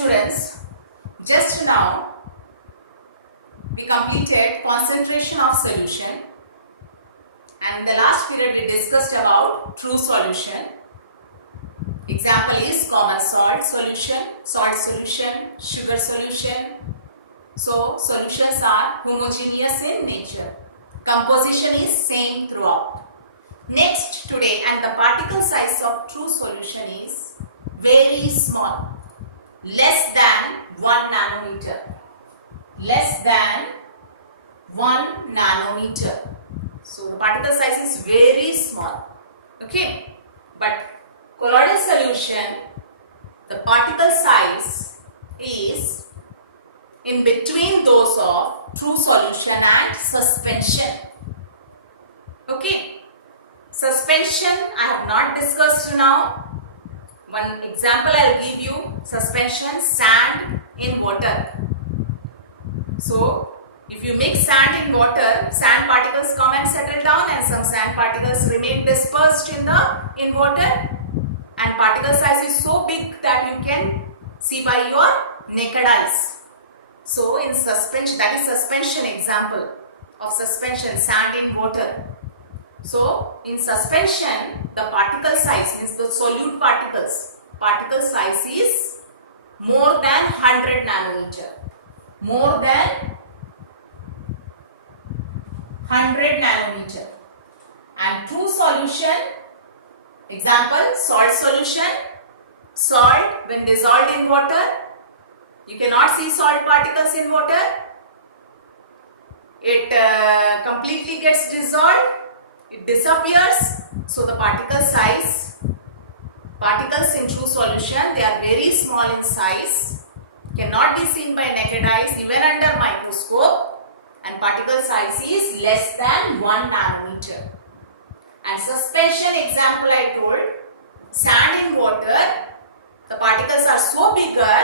students, just now we completed concentration of solution, and in the last period we discussed about true solution. Example is common salt solution, sugar solution. So solutions are homogeneous in nature. Composition is same throughout. Next today, and the particle size of true solution is very small, less than 1 nanometer. Less than 1 nanometer. So the particle size is very small. Okay, but colloidal solution, the particle size is in between those of true solution and suspension. Okay, suspension I have not discussed now. One example I will give you: suspension, sand in water. So if you mix sand in water, sand particles come and settle down, and some sand particles remain dispersed in water, and particle size is so big that you can see by your naked eyes. So in suspension, that is suspension example of suspension, sand in water. So in suspension, the particle size means the solute particle size is more than 100 nanometer. More than 100 nanometer. And true solution, example, salt solution. Salt, when dissolved in water, you cannot see salt particles in water. It completely gets dissolved. It disappears. So the particle size, particles in true solution, they are very small in size, cannot be seen by naked eyes even under microscope, and particle size is less than 1 nanometer. And suspension example I told, sand in water, the particles are so bigger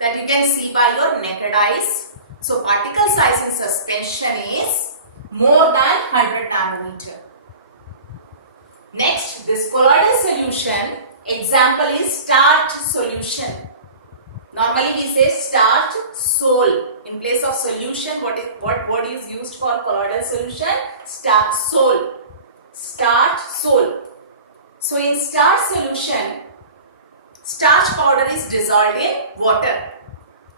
that you can see by your naked eyes. So particle size in suspension is more than 100 nanometer. Next, this colloidal solution example is starch solution. Normally we say starch sol. In place of solution, what word is used for colloidal solution? Starch sol. Starch sol. So in starch solution, starch powder is dissolved in water.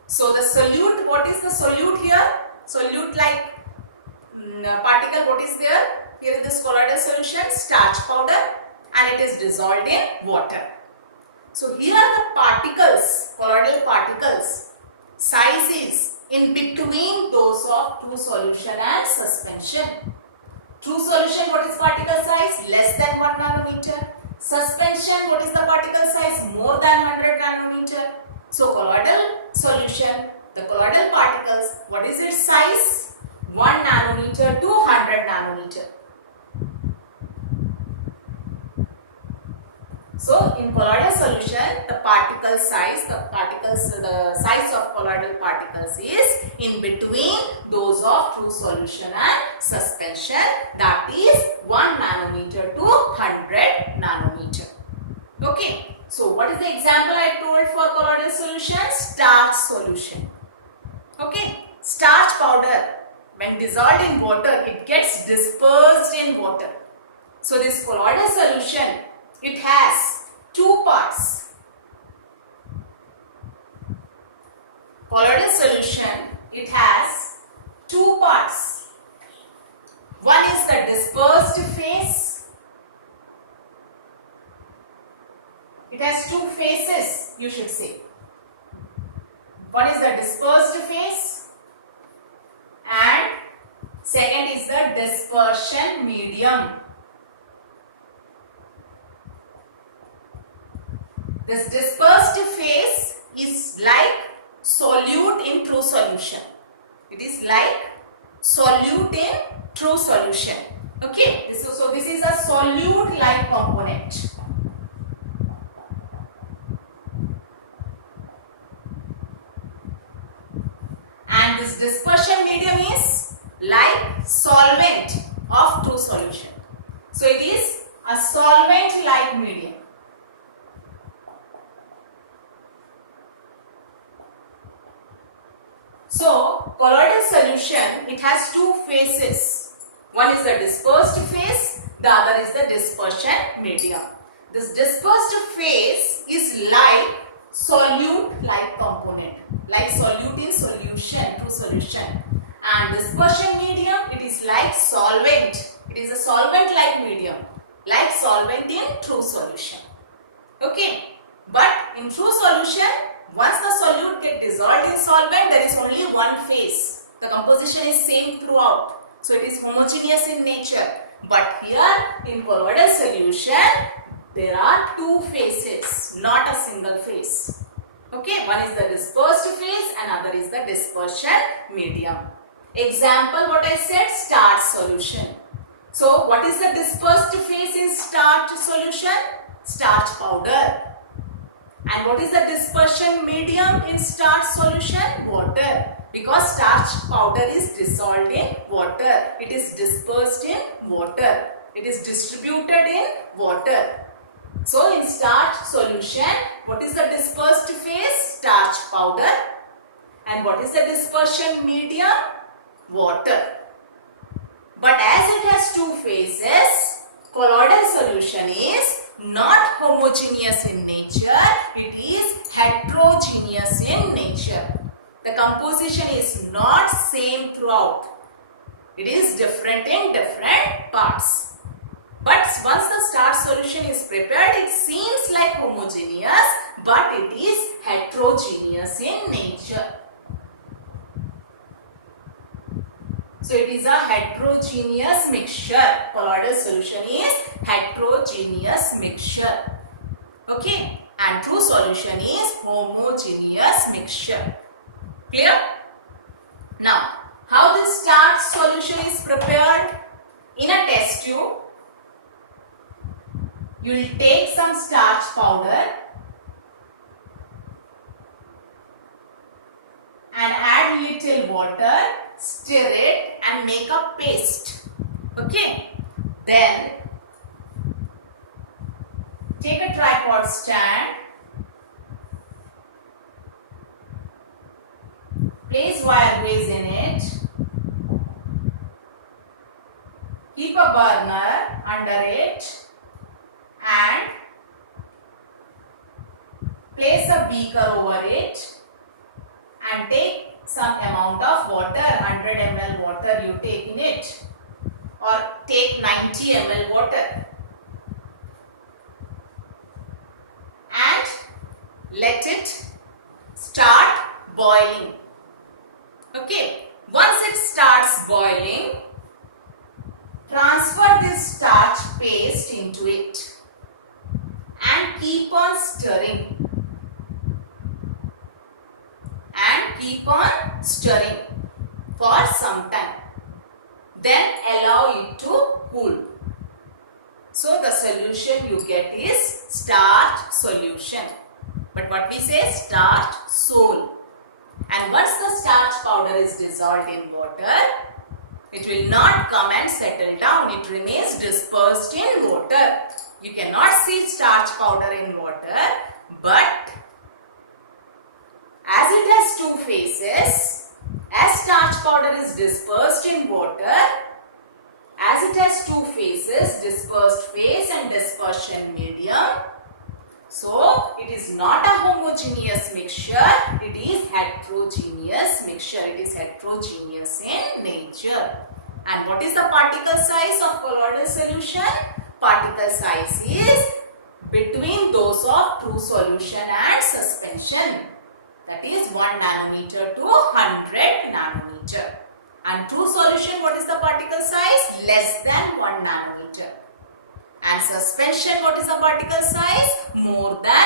So the solute, what is the solute here? Solute like particle, what is there? Here in this colloidal solution, starch powder, and it is dissolved in water. So here are the particles, colloidal particles, size is in between those of true solution and suspension. True solution, what is particle size? Less than 1 nanometer. Suspension, what is the particle size? More than 100 nanometer. So colloidal solution, the colloidal particles, what is its size? 1 nanometer to 100 nanometer. So in colloidal solution, the particle size, the size of colloidal particles is in between those of true solution and suspension, that is 1 nanometer to 100 nanometer. Okay. So what is the example I told for colloidal solution? Starch solution. Okay. Starch powder, when dissolved in water, it gets dispersed in water. So this colloidal solution, it has two parts. Colloidal solution, it has two parts. One is the dispersed phase. It has two phases, you should say. One is the dispersed phase, and second is the dispersion medium. This dispersed phase is like solute in true solution. It is like solute in true solution. Okay, so this is a solute like component. And this dispersion medium is like solvent of true solution. So it is a solvent like medium. solution, it has two phases. One is the dispersed phase, the other is the dispersion medium. This dispersed phase is like solute-like component, like solute in solution, true solution. And dispersion medium, it is like solvent. It is a solvent-like medium, like solvent in true solution. Okay, but in true solution, once the solute get dissolved in solvent, there is only one phase. The composition is same throughout. So it is homogeneous in nature. But here in colloidal solution, there are two phases, not a single phase. Okay, one is the dispersed phase and other is the dispersion medium. Example, what I said, starch solution. So what is the dispersed phase in starch solution? Starch powder. And what is the dispersion medium in starch solution? Water. Because starch powder is dissolved in water. It is dispersed in water. It is distributed in water. So in starch solution, what is the dispersed phase? Starch powder. And what is the dispersion medium? Water. But as it has two phases, colloidal solution is not homogeneous in nature, it is heterogeneous in nature. The composition is not same throughout. It is different in different parts. But once the starch solution is prepared, it seems like homogeneous, but it is heterogeneous in nature. So it is a heterogeneous mixture. Colloidal solution is heterogeneous mixture. Okay. And true solution is homogeneous mixture. Clear? Now, how this starch solution is prepared? In a test tube, you will take some starch powder and add little water, stir it and make a paste. Okay. Then take a tripod stand, place wire guys in it, keep a burner under it and place a beaker over it and take some amount of water, 100 ml water you take in it, or take 90 ml water and let it start boiling. Okay, once it starts boiling, transfer this starch paste into it and keep on stirring. And keep on stirring for some time. Then allow it to cool. So the solution you get is starch solution. But what we say, starch sol. And once the starch powder is dissolved in water, it will not come and settle down. It remains dispersed in water. You cannot see starch powder in water, but as it has two phases, as starch powder is dispersed in water, as it has two phases, dispersed phase and dispersion medium, so it is not a homogeneous mixture, it is heterogeneous mixture, it is heterogeneous in nature. And what is the particle size of colloidal solution? Particle size is between those of true solution and suspension. That is 1 nanometer to 100 nanometer. And true solution, what is the particle size? Less than 1 nanometer. And suspension, what is the particle size? More than